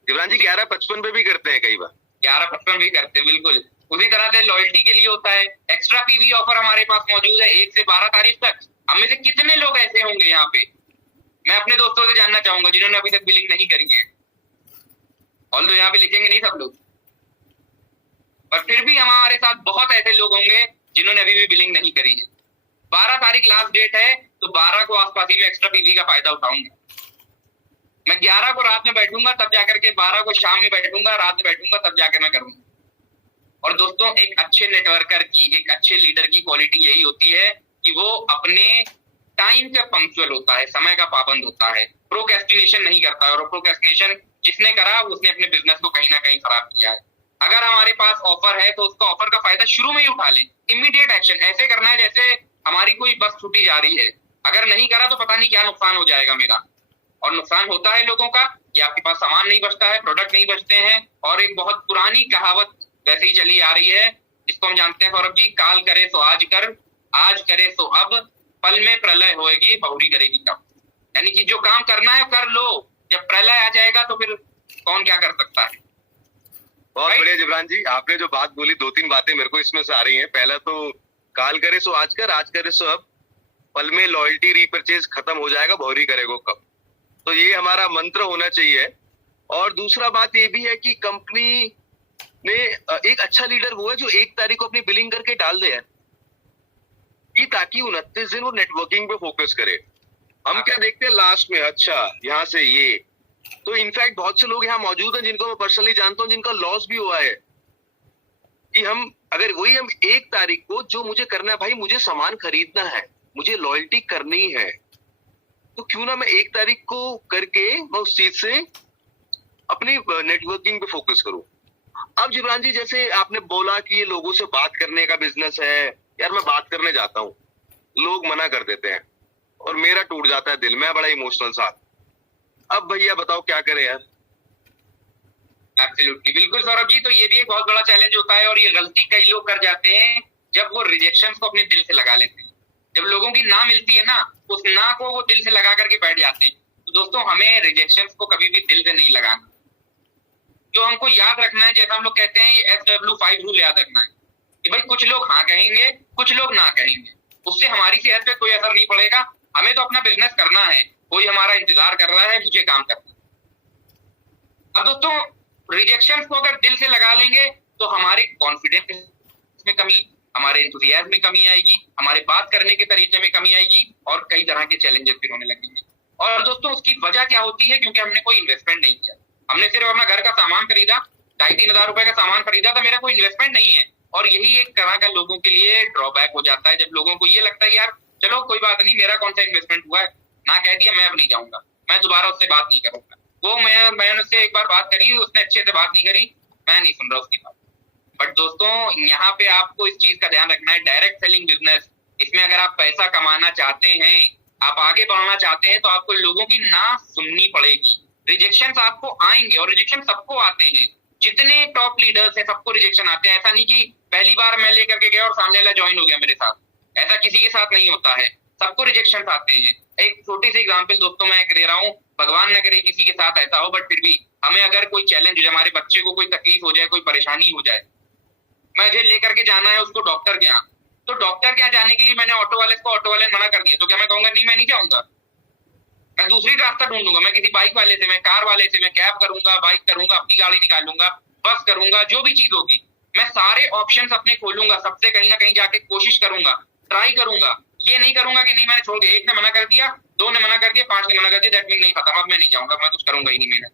जीवरान जी 11:55 पे भी करते हैं कई बार, 11:55 भी करते हैं, बिल्कुल। उसी तरह से लॉयल्टी के लिए होता है, एक्स्ट्रा पीवी ऑफर हमारे पास मौजूद है 1 से 12 तारीख तक। हम में से कितने लोग ऐसे होंगे यहाँ पे, मैं अपने दोस्तों से जानना चाहूंगा जिन्होंने अभी तक बिलिंग नहीं करी है। ऑल तो यहाँ पे लिखेंगे नहीं सब लोग, पर फिर भी हमारे साथ बहुत ऐसे लोग होंगे जिन्होंने अभी भी बिलिंग नहीं करी है। 12 तारीख लास्ट डेट है, तो 12 को आसपास ही में एक्स्ट्रा पीवी का फायदा उठाऊंगा। मैं 11 को रात में बैठूंगा, तब जाकर के 12 को शाम में बैठूंगा, रात में बैठूंगा, तब जाकर मैं करूंगा। और दोस्तों, एक अच्छे नेटवर्कर की, एक अच्छे लीडर की क्वालिटी यही होती है कि वो अपने टाइम का पंक्चुअल होता है, समय का पाबंद होता है, प्रोक्रेस्टिनेशन नहीं करता है। और प्रोक्रेस्टिनेशन जिसने करा उसने अपने बिजनेस को कहीं ना कहीं खराब किया है। अगर हमारे पास ऑफर है तो उसका ऑफर का फायदा शुरू में ही उठा लें। इमीडिएट एक्शन ऐसे करना है जैसे हमारी कोई बस छूटी जा रही है। अगर नहीं करा तो पता नहीं क्या नुकसान हो जाएगा मेरा। और नुकसान होता है लोगों का कि आपके पास सामान नहीं बचता है, प्रोडक्ट नहीं बचते हैं। और एक बहुत पुरानी कहावत वैसे ही चली आ रही है जिसको हम जानते हैं सौरभ जी, काल करे सो आज कर, आज करे सो अब, पल में प्रलय होएगी बहुरी करेगी कब। यानी कि जो काम करना है कर लो, जब प्रलय आ जाएगा तो फिर कौन क्या कर सकता है। बहुत बढ़िया जीवरान जी, आपने जो बात बोली 2-3 बातें मेरे को इसमें से आ रही हैं। पहला तो काल करे सो आज कर, आज करे सो अब, पल में लॉयल्टी रीपरचेज खत्म हो जाएगा बहुरी करेगो कब। तो ये हमारा मंत्र होना चाहिए। और दूसरा बात ये भी है कि कंपनी में एक अच्छा लीडर वो है जो 1 तारीख को अपनी बिलिंग करके डाल दे कि ताकि 29 दिन वो नेटवर्किंग पे फोकस करे। हम क्या देखते हैं लास्ट में, अच्छा यहाँ से ये, तो इनफैक्ट बहुत से लोग यहाँ मौजूद हैं जिनको मैं पर्सनली जानता हूँ जिनका लॉस भी हुआ है कि हम 1 तारीख को जो मुझे करना है, भाई मुझे सामान खरीदना है, मुझे लॉयल्टी करनी है, तो क्यों ना मैं 1 तारीख को करके मैं उस चीज से अपनी नेटवर्किंग पे फोकस करूं। अब जीवरान जी जैसे आपने बोला कि ये लोगों से बात करने का बिजनेस है, यार मैं बात करने जाता हूँ, लोग मना कर देते हैं और मेरा टूट जाता है दिल, मैं बड़ा इमोशनल साथ। अब भैया बताओ क्या करें यार। एब्सोल्युटली, बिल्कुल सौरभ जी। तो ये भी एक बहुत बड़ा चैलेंज होता है और ये गलती कई लोग कर जाते हैं जब वो रिजेक्शन को अपने दिल से लगा लेते हैं। जब लोगों की ना मिलती है ना, उस ना को वो दिल से लगा करके बैठ जाते हैं। तो दोस्तों, हमें रिजेक्शन को कभी भी दिल से नहीं लगाना। जो हमको याद रखना है, जैसा हम लोग कहते हैं, ये SW5 रूल याद रखना है कि भाई कुछ लोग हाँ कहेंगे, कुछ लोग ना कहेंगे, उससे हमारी सेहत पे कोई असर नहीं पड़ेगा। हमें तो अपना बिजनेस करना है, कोई हमारा इंतजार कर रहा है, मुझे काम करना है। अब दोस्तों, रिजेक्शन को अगर दिल से लगा लेंगे तो हमारे कॉन्फिडेंस में कमी, हमारे एंथुसियाज्म में कमी आएगी, हमारे बात करने के तरीके में कमी आएगी और कई तरह के चैलेंजेस फिर होने लगेंगे। और दोस्तों, उसकी वजह क्या होती है? क्योंकि हमने कोई इन्वेस्टमेंट नहीं किया। हमने सिर्फ अपना घर का सामान खरीदा, 2,500-3 हजार रुपए का सामान खरीदा था, मेरा कोई इन्वेस्टमेंट नहीं है। और यही एक तरह का लोगों के लिए ड्रॉबैक हो जाता है, जब लोगों को ये लगता है यार चलो कोई बात नहीं, मेरा कौन सा इन्वेस्टमेंट हुआ है, ना कह दिया, मैं अब नहीं जाऊंगा, मैं दोबारा उससे बात नहीं करूंगा। वो मैंने उससे एक बार बात करी, उसने अच्छे से बात नहीं करी, मैं नहीं सुन रहा उसकी बात। बट दोस्तों, यहाँ पे आपको इस चीज का ध्यान रखना है, डायरेक्ट सेलिंग बिजनेस, इसमें अगर आप पैसा कमाना चाहते हैं, आप आगे बढ़ना चाहते हैं, तो आपको लोगों की ना सुननी पड़ेगी। रिजेक्शन आपको आएंगे और रिजेक्शन सबको आते हैं। जितने टॉप लीडर्स हैं सबको रिजेक्शन आते हैं। ऐसा नहीं कि पहली बार मैं लेकर के गया और सामने वाला ज्वाइन हो गया मेरे साथ, ऐसा किसी के साथ नहीं होता है। सबको रिजेक्शन आते हैं। एक छोटी सी एग्जांपल दोस्तों मैं दे रहा हूँ, भगवान न करे किसी के साथ ऐसा हो, बट फिर भी हमें अगर कोई चैलेंज हो जाए, हमारे बच्चे को कोई तकलीफ हो जाए, कोई परेशानी हो जाए, मुझे लेकर के जाना है उसको डॉक्टर के यहाँ, तो डॉक्टर के यहाँ जाने के लिए मैंने ऑटो वाले ने मना कर दिया, तो क्या मैं कहूंगा नहीं मैं नहीं जाऊंगा? मैं दूसरी रास्ता ढूंढूंगा, मैं किसी बाइक वाले से, मैं कार वाले से, मैं कैब करूंगा, बाइक करूंगा, अपनी गाड़ी निकालूंगा, बस करूंगा, जो भी चीज होगी, मैं सारे ऑप्शंस अपने खोलूंगा, सबसे कहीं ना कहीं जाके कोशिश करूंगा, ट्राई करूंगा। ये नहीं करूंगा कि नहीं मैंने छोड़ दिया, 1 ने मना कर दिया, 2 ने मना कर दिया, 5 ने मना कर दिया, दैट मीन नहीं खत्म, अब मैं नहीं जाऊंगा, मैं कुछ करूंगा ही नहीं। मैंने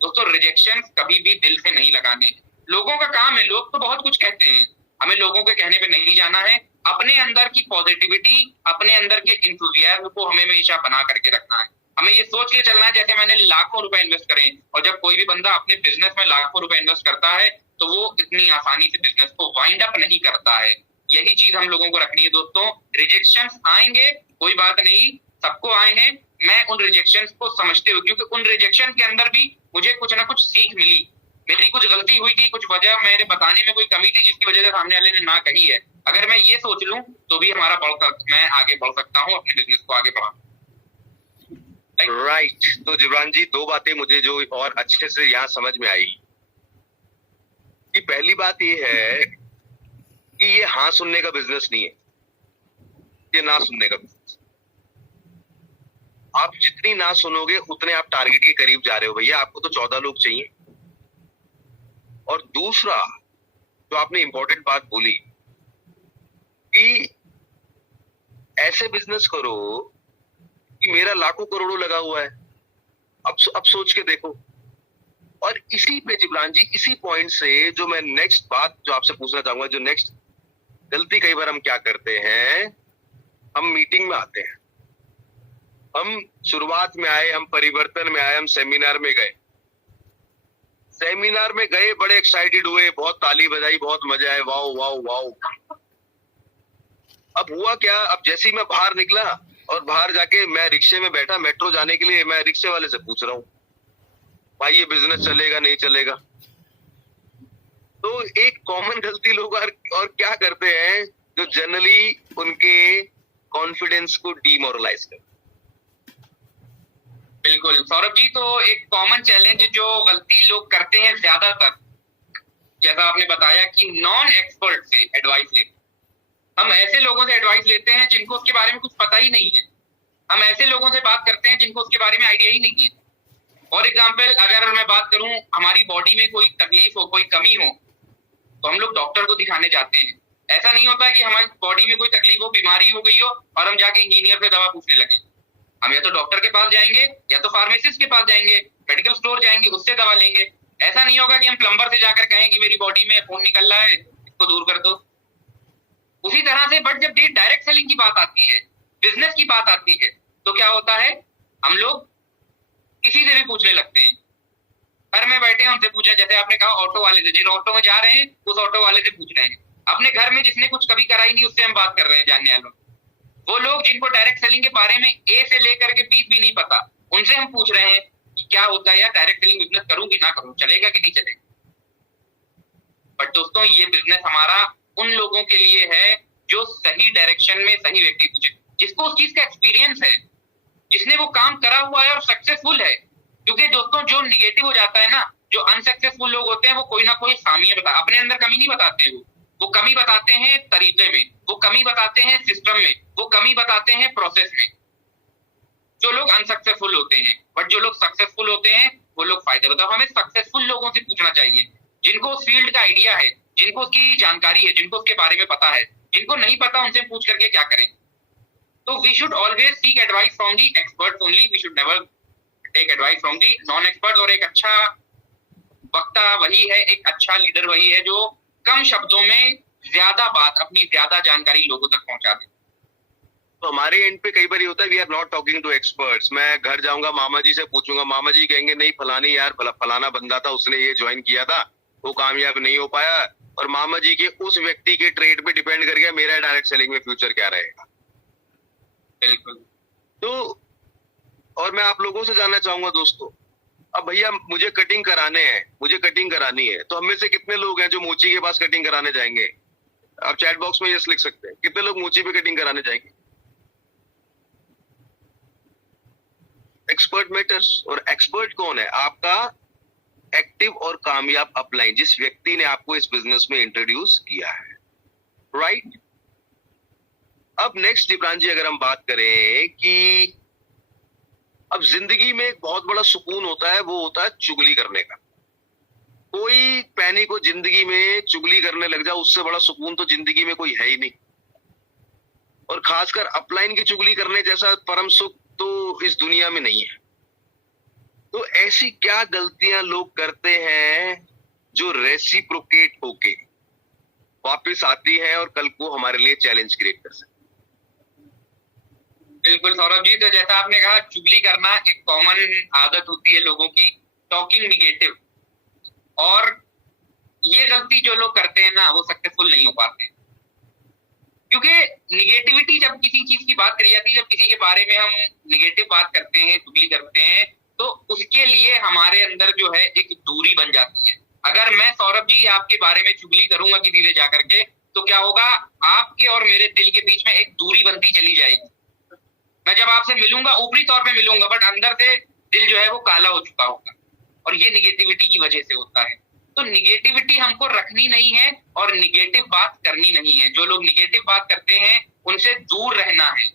दोस्तों, रिजेक्शन कभी भी दिल से नहीं लगाने। लोगों का काम है, लोग तो बहुत कुछ कहते हैं, हमें लोगों के कहने पे नहीं जाना है। अपने अंदर की पॉजिटिविटी, अपने अंदर के इंथुसियाज्म को हमें हमेशा बना करके रखना है। हमें ये सोच के चलना है जैसे मैंने लाखों रुपए इन्वेस्ट करें, और जब कोई भी बंदा अपने बिजनेस में लाखों रुपए इन्वेस्ट करता है तो वो इतनी आसानी से बिजनेस को वाइंड अप नहीं करता है। यही चीज हम लोगों को रखनी है दोस्तों। रिजेक्शंस आएंगे, कोई बात नहीं, सबको आए हैं। मैं उन रिजेक्शंस को समझते हुए, क्योंकि उन रिजेक्शन के अंदर भी मुझे कुछ ना कुछ सीख मिली, मेरी कुछ गलती हुई थी, कुछ वजह मेरे बताने में कोई कमी थी जिसकी वजह से सामने वाले ने ना कही है, अगर मैं ये सोच लूं तो भी मैं आगे बढ़ सकता हूँ, अपने बिजनेस को आगे बढ़ा। राइट। तो जिब्रान जी, दो बातें मुझे जो और अच्छे से यहाँ समझ में आई कि पहली बात ये है कि ये हाँ सुनने का बिजनेस नहीं है, ये ना सुनने का बिजनेस। आप जितनी ना सुनोगे उतने आप टारगेट के करीब जा रहे हो भैया। आपको तो 14 लोग चाहिए। और दूसरा जो आपने इंपॉर्टेंट बात बोली कि ऐसे बिजनेस करो कि मेरा लाखों करोड़ों लगा हुआ है, अब सोच के देखो। और इसी पे जिब्रान जी, इसी पॉइंट से जो मैं नेक्स्ट बात जो आपसे पूछना चाहूंगा, जो नेक्स्ट गलती कई बार हम क्या करते हैं, हम मीटिंग में आते हैं, हम शुरुआत में आए, हम परिवर्तन में आए, हम सेमिनार में गए, बड़े एक्साइटेड हुए, बहुत ताली बजाई, बहुत मजा आया, वाओ वाओ वाओ। अब हुआ क्या, अब जैसे ही मैं बाहर निकला और बाहर जाके मैं रिक्शे में बैठा मेट्रो जाने के लिए, मैं रिक्शे वाले से पूछ रहा हूँ भाई ये बिजनेस चलेगा नहीं चलेगा। तो एक कॉमन गलती लोग और क्या करते हैं जो जनरली उनके कॉन्फिडेंस को डीमोरलाइज करते। बिल्कुल सौरभ जी, तो एक कॉमन चैलेंज जो गलती लोग करते हैं ज्यादातर, जैसा आपने बताया कि नॉन एक्सपर्ट से एडवाइस लेते, हम ऐसे लोगों से एडवाइस लेते हैं जिनको उसके बारे में कुछ पता ही नहीं है, हम ऐसे लोगों से बात करते हैं जिनको उसके बारे में आइडिया ही नहीं है। फॉर एग्जाम्पल, अगर मैं बात करूं, हमारी बॉडी में कोई तकलीफ हो, कोई कमी हो, तो हम लोग डॉक्टर को दिखाने जाते हैं। ऐसा नहीं होता कि हमारी बॉडी में कोई तकलीफ हो, बीमारी हो गई हो और हम जाके इंजीनियर से दवा पूछने लगे। हम या तो डॉक्टर के पास जाएंगे या तो फार्मासिस्ट के पास जाएंगे, मेडिकल स्टोर जाएंगे, उससे दवा लेंगे। ऐसा नहीं होगा कि हम प्लम्बर से जाकर कहें कि मेरी बॉडी में खून निकल रहा है, इसको दूर कर दो। उसी तरह से बट जब डायरेक्ट सेलिंग की बात आती है, बिजनेस की बात आती है, तो क्या होता है, हम लोग किसी से भी पूछने लगते हैं। घर में बैठे हैं उनसे पूछा, जैसे आपने कहा ऑटो वाले से, जिन ऑटो में जा रहे हैं उस ऑटो वाले से पूछ रहे हैं। अपने घर में जिसने कुछ कभी कराई नहीं उससे हम बात कर रहे हैं, जानने वालों। वो लोग जिनको डायरेक्ट सेलिंग के बारे में ए से लेकर के 20 भी नहीं पता, उनसे हम पूछ रहे हैं कि क्या होता है यार, डायरेक्ट सेलिंग बिजनेस करूं कि ना करूं, चलेगा कि नहीं चलेगा। बट दोस्तों, ये बिजनेस हमारा उन लोगों के लिए है जो सही डायरेक्शन में सही व्यक्ति पूछे, जिसको उस चीज का एक्सपीरियंस है, जिसने वो काम करा हुआ है और सक्सेसफुल है। क्योंकि दोस्तों जो निगेटिव हो जाता है ना, जो अनसक्सेसफुल लोग होते हैं, वो कोई ना कोई खामियां अपने अंदर कमी नहीं बताते, वो कमी बताते हैं तरीके में, वो कमी बताते हैं सिस्टम में, वो कमी बताते हैं प्रोसेस में। जो लोग अनसक्सेसफुल होते हैं, बट जो लोग सक्सेसफुल होते हैं वो लोग फायदे बताओ। हमें सक्सेसफुल लोगों से पूछना चाहिए, जिनको उस फील्ड का आइडिया है, जिनको उसकी जानकारी है, जिनको उसके बारे में पता है। जिनको नहीं पता उनसे पूछ करके क्या करें। तो we should always seek advice from the experts only, we should never take advice from the non expert. और एक अच्छा वक्ता वही है, एक अच्छा लीडर वही है जो कम शब्दों में ज्यादा बात, अपनी ज्यादा जानकारी लोगों तक पहुंचा दे। तो हमारे एंड पे कई बार ये होता है, we are not talking to experts. मैं घर जाऊंगा, मामा जी से पूछूंगा, मामा जी कहेंगे नहीं फलानी यार, फलाना बंदा था, उसने ये ज्वाइन किया था, वो कामयाब नहीं हो पाया। और मामा जी के उस व्यक्ति के ट्रेड पे डिपेंड करके मेरा डायरेक्ट सेलिंग में फ्यूचर क्या रहेगा। बिल्कुल। तो और मैं आप लोगों से जानना चाहूंगा दोस्तों, अब भैया मुझे कटिंग कराने हैं, मुझे कटिंग करानी है, तो हम में से कितने लोग हैं जो मोची के पास कटिंग कराने जाएंगे? आप चैट बॉक्स में यस लिख सकते हैं, कितने लोग मोची पे कटिंग कराने जाएंगे? Expert matters. और एक्सपर्ट कौन है? आपका एक्टिव और कामयाब अपलाइन, जिस व्यक्ति ने आपको इस बिजनेस में इंट्रोड्यूस किया है, राइट। अब नेक्स्ट जिब्रान जी, अगर हम बात करें कि अब जिंदगी में एक बहुत बड़ा सुकून होता है, वो होता है चुगली करने का। कोई पैनी को जिंदगी में चुगली करने लग जाए, उससे बड़ा सुकून तो जिंदगी में कोई है ही नहीं। और खासकर अपलाइन की चुगली करने जैसा परम सुख तो इस दुनिया में नहीं है। तो ऐसी क्या गलतियां लोग करते हैं जो रेसिप्रोकेट होके वापस आती है और कल को हमारे लिए चैलेंज क्रिएट कर सकती है? बिल्कुल सौरभ जी, तो जैसा आपने कहा, चुगली करना एक कॉमन आदत होती है लोगों की, टॉकिंग निगेटिव। और ये गलती जो लोग करते हैं ना, वो सक्सेसफुल नहीं हो पाते। क्योंकि निगेटिविटी जब किसी चीज की बात करी जाती है, जब किसी के बारे में हम निगेटिव बात करते हैं, चुगली करते हैं, तो उसके लिए हमारे अंदर जो है एक दूरी बन जाती है। अगर मैं सौरभ जी आपके बारे में चुगली करूंगा किसी से जाकर के, तो क्या होगा, आपके और मेरे दिल के बीच में एक दूरी बनती चली जाएगी। मैं जब आपसे मिलूंगा ऊपरी तौर पे मिलूंगा, बट अंदर से दिल जो है वो काला हो चुका होगा, और ये निगेटिविटी की वजह से होता है। तो निगेटिविटी हमको रखनी नहीं है और निगेटिव बात करनी नहीं है। जो लोग निगेटिव बात करते हैं उनसे दूर रहना है।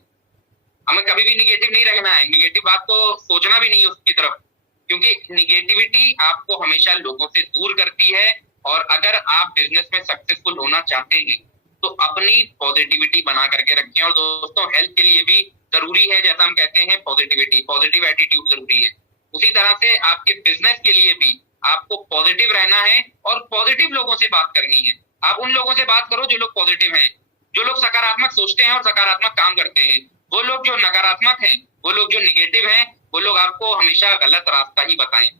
हमें कभी भी निगेटिव नहीं रहना है, निगेटिव बात को सोचना भी नहीं है उसकी तरफ, क्योंकि निगेटिविटी आपको हमेशा लोगों से दूर करती है। और अगर आप बिजनेस में सक्सेसफुल होना चाहते हैं तो अपनी पॉजिटिविटी बना करके रखें। और दोस्तों, हेल्थ के लिए भी जरूरी है, जैसा हम कहते हैं पॉजिटिविटी, पॉजिटिव एटीट्यूड जरूरी है। उसी तरह से आपके बिजनेस के लिए भी आपको पॉजिटिव रहना है और पॉजिटिव लोगों से बात करनी है। आप उन लोगों से बात करो जो लोग पॉजिटिव हैं, जो लोग सकारात्मक सोचते हैं और सकारात्मक काम करते हैं। वो लोग जो नकारात्मक हैं, वो लोग जो निगेटिव हैं, वो लोग आपको हमेशा गलत रास्ता ही बताएंगे।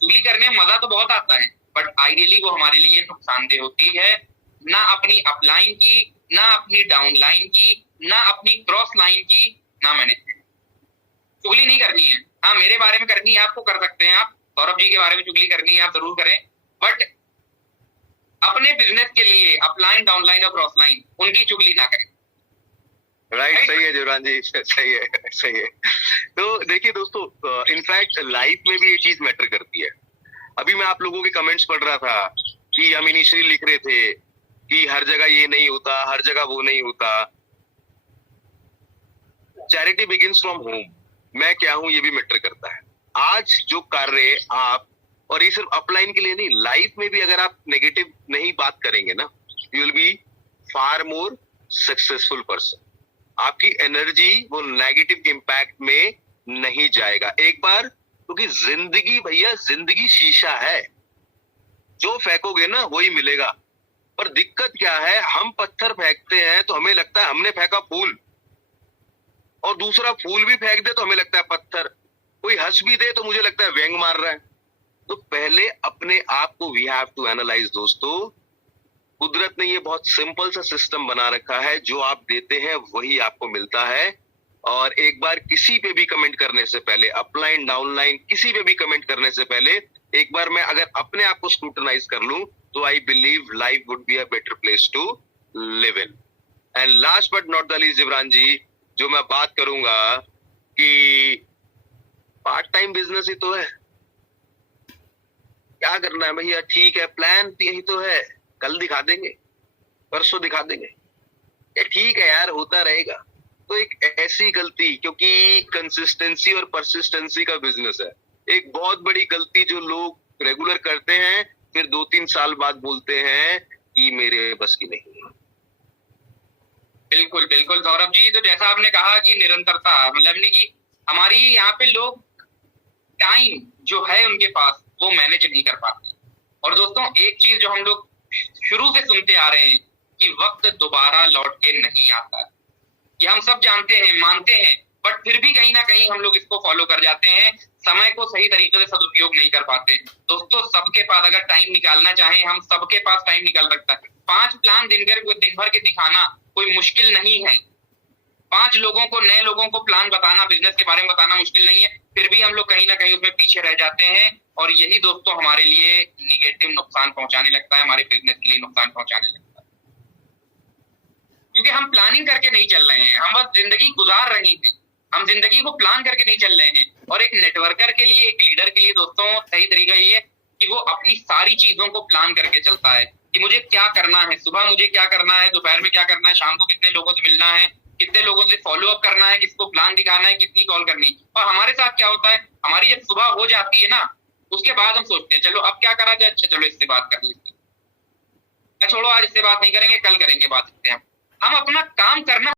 चुगली करने में मजा तो बहुत आता है, बट आइडियली वो हमारे लिए नुकसानदेह होती है। ना अपनी अपलाइन की, ना अपनी डाउन लाइन की, ना अपनी क्रॉस लाइन की, ना मैनेजमेंट। चुगली नहीं करनी है। हाँ, मेरे बारे में करनी है, आपको कर सकते हैं। आप सौरभ जी के बारे में चुगली करनी है, आप जरूर करें, बट अपने बिजनेस के लिए अपलाइन, डाउनलाइन और क्रॉस लाइन, उनकी चुगली ना करें। राइट, सही है जुबरान जी, सही है, सही है। तो देखिए दोस्तों, इनफैक्ट लाइफ में भी ये चीज मैटर करती है। अभी मैं आप लोगों के कमेंट्स पढ़ रहा था कि हम इनिशियली लिख रहे थे कि हर जगह ये नहीं होता, हर जगह वो नहीं होता। Charity begins from home. मैं क्या हूं ये भी मैटर करता है। आज जो कार्य आप, और ये सिर्फ अपलाइन के लिए नहीं, लाइफ में भी अगर आप नेगेटिव नहीं बात करेंगे ना, you will be far more successful person. आपकी एनर्जी वो नेगेटिव इंपैक्ट में नहीं जाएगा एक बार, क्योंकि जिंदगी भैया, जिंदगी शीशा है, जो फेंकोगे ना वही मिलेगा। पर दिक्कत क्या है, हम पत्थर फेंकते हैं तो हमें लगता है हमने फेंका फूल, और दूसरा फूल भी फेंक दे तो हमें लगता है पत्थर, कोई हंस भी दे तो मुझे लगता है व्यंग मार रहा है। तो पहले अपने आप को वी हैव टू एनालाइज दोस्तों। कुदरत ने ये बहुत सिंपल सा सिस्टम बना रखा है, जो आप देते हैं वही आपको मिलता है। और एक बार किसी पे भी कमेंट करने से पहले, अपलाइन डाउनलाइन किसी पे भी कमेंट करने से पहले, एक बार मैं अगर अपने आप को स्क्रूटनाइज कर लूं तो I believe life would be a better place to live in. And last but not the least Jibran ji, जो मैं बात करूंगा कि पार्ट टाइम बिजनेस ही तो है, क्या करना है भैया, ठीक है, प्लान यही तो है, कल दिखा देंगे, परसों दिखा देंगे, ये ठीक है यार, होता रहेगा। तो एक ऐसी गलती, क्योंकि कंसिस्टेंसी और परसिस्टेंसी का बिजनेस है, एक बहुत बड़ी गलती जो लोग रेगुलर करते हैं, फिर 2-3 साल बाद बोलते हैं कि मेरे बस की नहीं। बिल्कुल बिल्कुल सौरभ जी, तो जैसा आपने कहा कि निरंतरता, मतलब नहीं कि हमारी यहाँ पे लोग टाइम जो है उनके पास वो मैनेज नहीं कर पाते। और दोस्तों, एक चीज जो हम लोग शुरू से सुनते आ रहे हैं कि वक्त दोबारा लौट के नहीं आता, ये हम सब जानते हैं, मानते हैं, बट फिर भी कहीं ना कहीं हम लोग इसको फॉलो कर जाते हैं, समय को सही तरीके से सदुपयोग नहीं कर पाते। दोस्तों, सबके पास अगर टाइम निकालना चाहे, हम सबके पास टाइम निकाल सकता है। 5 प्लान दिन भर के दिखाना कोई मुश्किल नहीं है। 5 लोगों को, नए लोगों को प्लान बताना, बिजनेस के बारे में बताना मुश्किल नहीं है, फिर भी हम लोग कहीं ना कहीं उसमें पीछे रह जाते हैं। और यही दोस्तों हमारे लिए निगेटिव नुकसान पहुंचाने लगता है, हमारे बिजनेस के लिए नुकसान पहुंचाने लगता है, क्योंकि हम प्लानिंग करके नहीं चल रहे हैं, हम बस जिंदगी गुजार रही हैं, हम जिंदगी को प्लान करके नहीं चल रहे हैं। और एक नेटवर्कर के लिए, एक लीडर के लिए दोस्तों सही तरीका ये है कि वो अपनी सारी चीजों को प्लान करके चलता है कि मुझे क्या करना है, सुबह मुझे क्या करना है, दोपहर में क्या करना है, शाम को कितने लोगों से मिलना है, कितने लोगों से फॉलो अप करना है, किसको प्लान दिखाना है, कितनी कॉल करनी है। और हमारे साथ क्या होता है, हमारी जब सुबह हो जाती है ना, उसके बाद हम सोचते हैं चलो अब क्या करा जाए, अच्छा चलो इससे बात कर लेते हैं, छोड़ो आज इससे बात नहीं करेंगे, कल करेंगे बात इससे। हम अपना काम करना